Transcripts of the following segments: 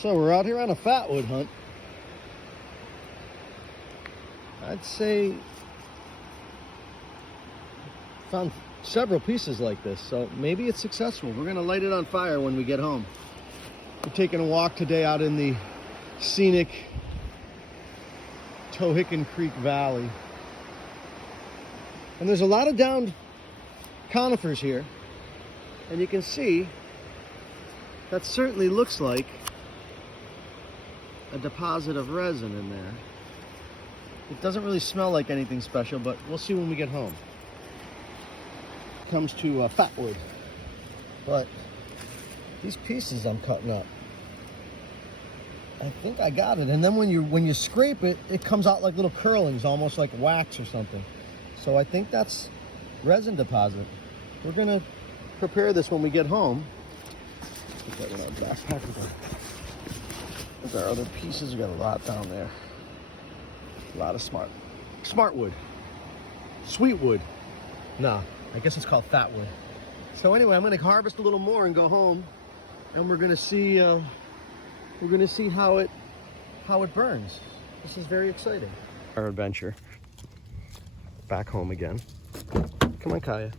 So we're out here on a fatwood hunt. I'd say found several pieces like this, so maybe it's successful. We're gonna light it on fire when we get home. We're taking a walk today out in the scenic Tohickon Creek Valley. And there's a lot of downed conifers here. And you can see that certainly looks like a deposit of resin in there. It doesn't really smell like anything special, but we'll see when we get home. It comes to fatwood, but these pieces I'm cutting up, I think I got it. And then when you scrape it, it comes out like little curlings, almost like wax or something. So I think that's resin deposit. We're gonna prepare this when we get home. Put that in our backpack. With our other pieces, we got a lot down there. A lot of smart wood, sweet wood. No, I guess it's called fatwood. So anyway, I'm gonna harvest a little more and go home, and we're gonna see how it burns. This is very exciting. Our adventure back home again. Come on, Kaya.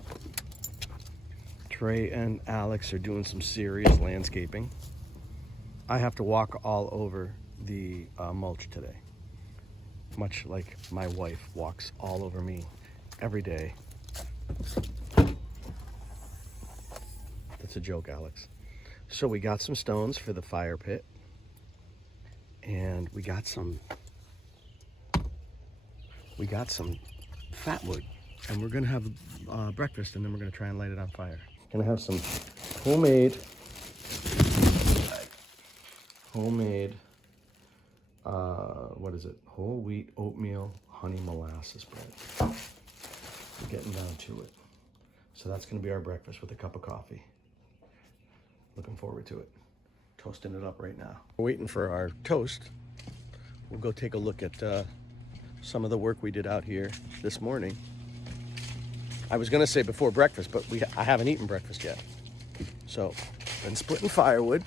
Trey and Alex are doing some serious landscaping. I have to walk all over the mulch today, much like my wife walks all over me every day. That's a joke, Alex. So we got some stones for the fire pit, and we got some fatwood, and we're gonna have breakfast, and then we're gonna try and light it on fire. Gonna have some homemade what is it? Whole wheat oatmeal honey molasses bread. We're getting down to it. So that's gonna be our breakfast with a cup of coffee. Looking forward to it. Toasting it up right now. We're waiting for our toast. We'll go take a look at some of the work we did out here this morning. I was gonna say before breakfast, but I haven't eaten breakfast yet. So, been splitting firewood.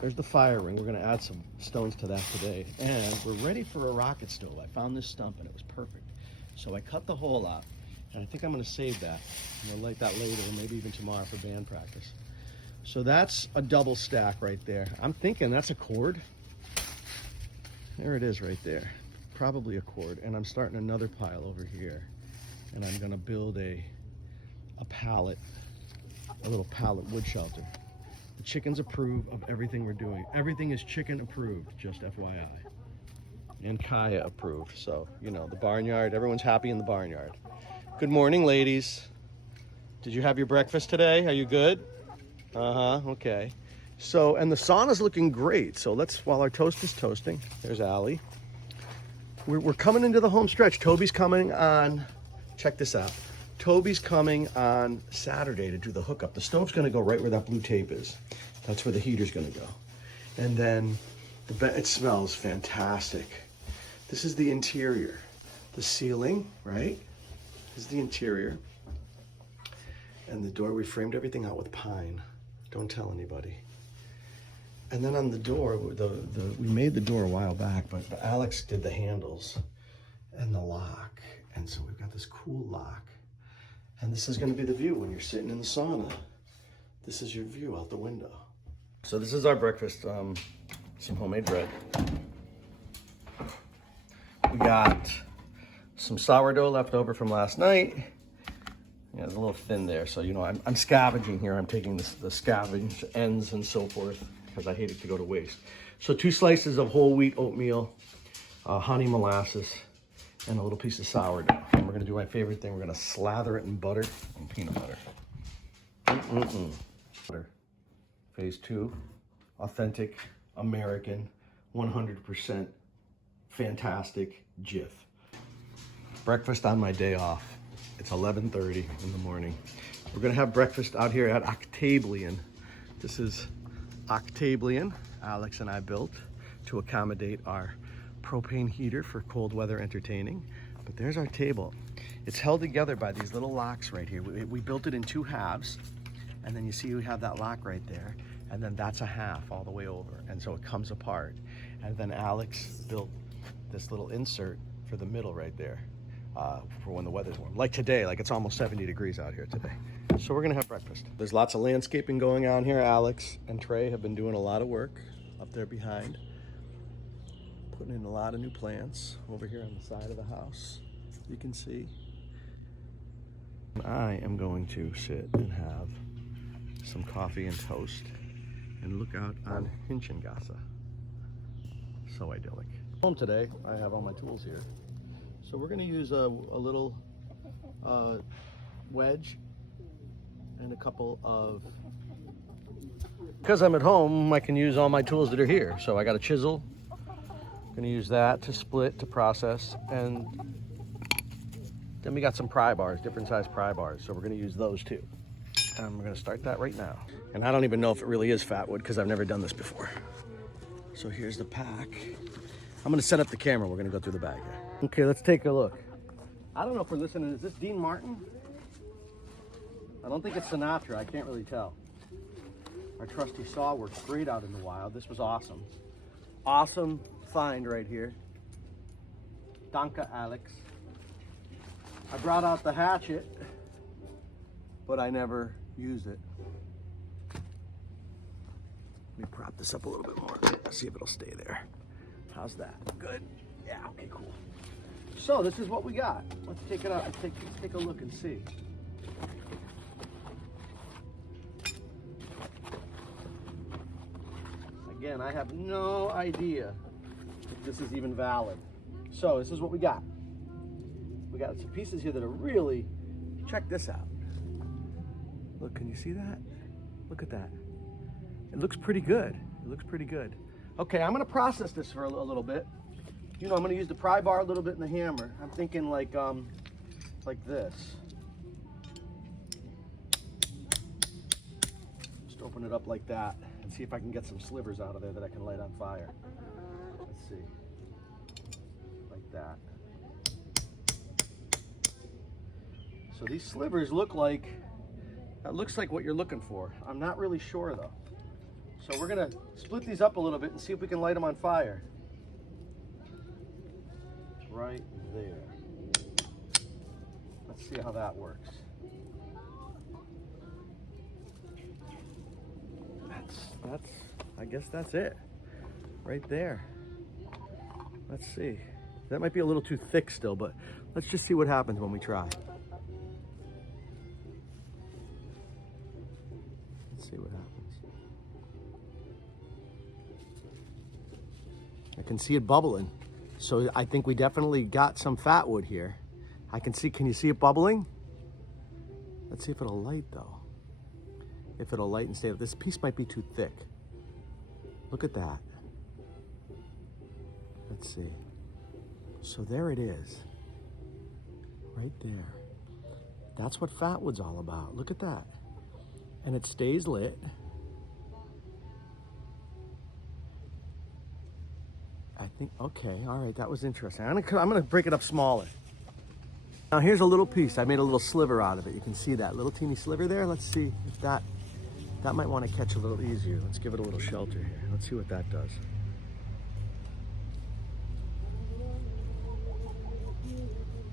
There's the fire ring. We're gonna add some stones to that today. And we're ready for a rocket stove. I found this stump and it was perfect. So I cut the hole out, and I think I'm gonna save that. I'm gonna light that later, or maybe even tomorrow for band practice. So that's a double stack right there. I'm thinking that's a cord. There it is right there. Probably a cord. And I'm starting another pile over here. And I'm gonna build a pallet, a little pallet wood shelter. The chickens approve of everything we're doing. Everything is chicken approved, just FYI. And Kaya approved. So, you know, the barnyard, everyone's happy in the barnyard. Good morning, ladies. Did you have your breakfast today? Are you good? Okay. So, and the sauna's looking great. So while our toast is toasting, there's Allie. We're coming into the home stretch. Toby's coming on, check this out. Toby's coming on Saturday to do the hookup. The stove's gonna go right where that blue tape is. That's where the heater's gonna go. And then it smells fantastic. This is the interior. The ceiling, right? This is the interior. And the door, we framed everything out with pine. Don't tell anybody. And then on the door, we made the door a while back, but Alex did the handles and the lock. And so we've got this cool lock. And this is gonna be the view when you're sitting in the sauna. This is your view out the window. So this is our breakfast, some homemade bread. We got some sourdough left over from last night. Yeah, it's a little thin there, so you know I'm scavenging here. I'm taking the scavenged ends and so forth because I hate it to go to waste. So 2 slices of whole wheat oatmeal, honey molasses, and a little piece of sourdough. And we're gonna do my favorite thing. We're gonna slather it in butter and peanut butter. Butter. Phase 2, authentic, American, 100% fantastic Jif. Breakfast on my day off. It's 11:30 in the morning. We're gonna have breakfast out here at Octablian. This is Octablian, Alex and I built to accommodate our propane heater for cold weather entertaining. But there's our table. It's held together by these little locks right here. We built it in 2 halves, and then you see we have that lock right there. and then that's a half all the way over, and so it comes apart. And then Alex built this little insert for the middle right there, for when the weather's warm. Like today, like it's almost 70 degrees out here today. So we're gonna have breakfast. There's lots of landscaping going on here. Alex and Trey have been doing a lot of work up there behind, putting in a lot of new plants over here on the side of the house. You can see. I am going to sit and have some coffee and toast and look out on Hinchingassa. So idyllic. Home today, I have all my tools here. So we're gonna use a little wedge and a couple of, because I'm at home, I can use all my tools that are here. So I got a chisel, gonna use that to split, to process, and then we got some pry bars, different size pry bars. So we're gonna use those too. And we're gonna start that right now. And I don't even know if it really is Fatwood because I've never done this before. So here's the pack. I'm gonna set up the camera. We're gonna go through the bag here. Okay, let's take a look. I don't know if we're listening. Is this Dean Martin? I don't think it's Sinatra. I can't really tell. Our trusty saw works great out in the wild. This was awesome. Awesome find right here. Danke, Alex. I brought out the hatchet, but I never used it. Let me prop this up a little bit more. See if it'll stay there. How's that? Good? Yeah, okay, cool. So this is what we got. Let's take it out and let's take a look and see. Again, I have no idea if this is even valid. So this is what we got. We got some pieces here that are really, check this out. Look, can you see that? Look at that. It looks pretty good. It looks pretty good. Okay, I'm gonna process this for a little bit. You know, I'm gonna use the pry bar a little bit and the hammer. I'm thinking like this. Just open it up like that and see if I can get some slivers out of there that I can light on fire. Let's see. Like that. So these slivers look like, that looks like what you're looking for. I'm not really sure though. So we're gonna split these up a little bit and see if we can light them on fire. Right there. Let's see how that works. I guess that's it. Right there. Let's see. That might be a little too thick still, but let's just see what happens when we try. Let's see what happens. I can see it bubbling. So I think we definitely got some Fatwood here. I can see, can you see it bubbling? Let's see if it'll light though. If it'll light and stay, this piece might be too thick. Look at that. Let's see. So there it is. Right there. That's what Fatwood's all about. Look at that. And it stays lit. I think, okay, all right, that was interesting. I'm gonna break it up smaller. Now here's a little piece. I made a little sliver out of it. You can see that little teeny sliver there. Let's see if that might want to catch a little easier. Let's give it a little shelter here. Let's see what that does.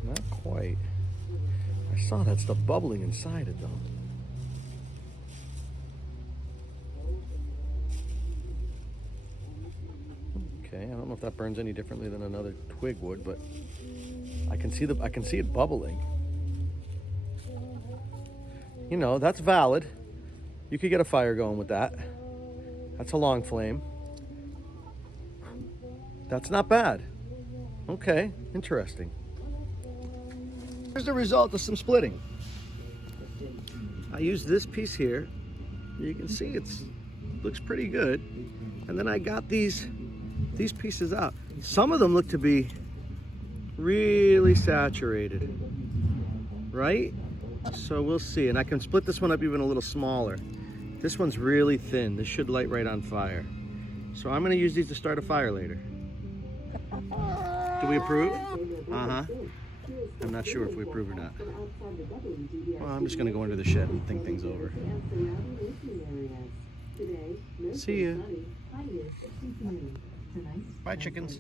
Not quite. I saw that stuff bubbling inside it though. Okay, I don't know if that burns any differently than another twig would, but I can see it bubbling. You know, that's valid. You could get a fire going with that. That's a long flame. That's not bad. Okay, interesting. Here's the result of some splitting. I used this piece here. You can see it looks pretty good. And then I got these pieces out. Some of them look to be really saturated, right? So we'll see. And I can split this one up even a little smaller. This one's really thin. This should light right on fire. So I'm gonna use these to start a fire later. Do we approve? Uh-huh. I'm not sure if we approve or not. Well, I'm just gonna go into the shed and think things over. See ya. Bye, chickens.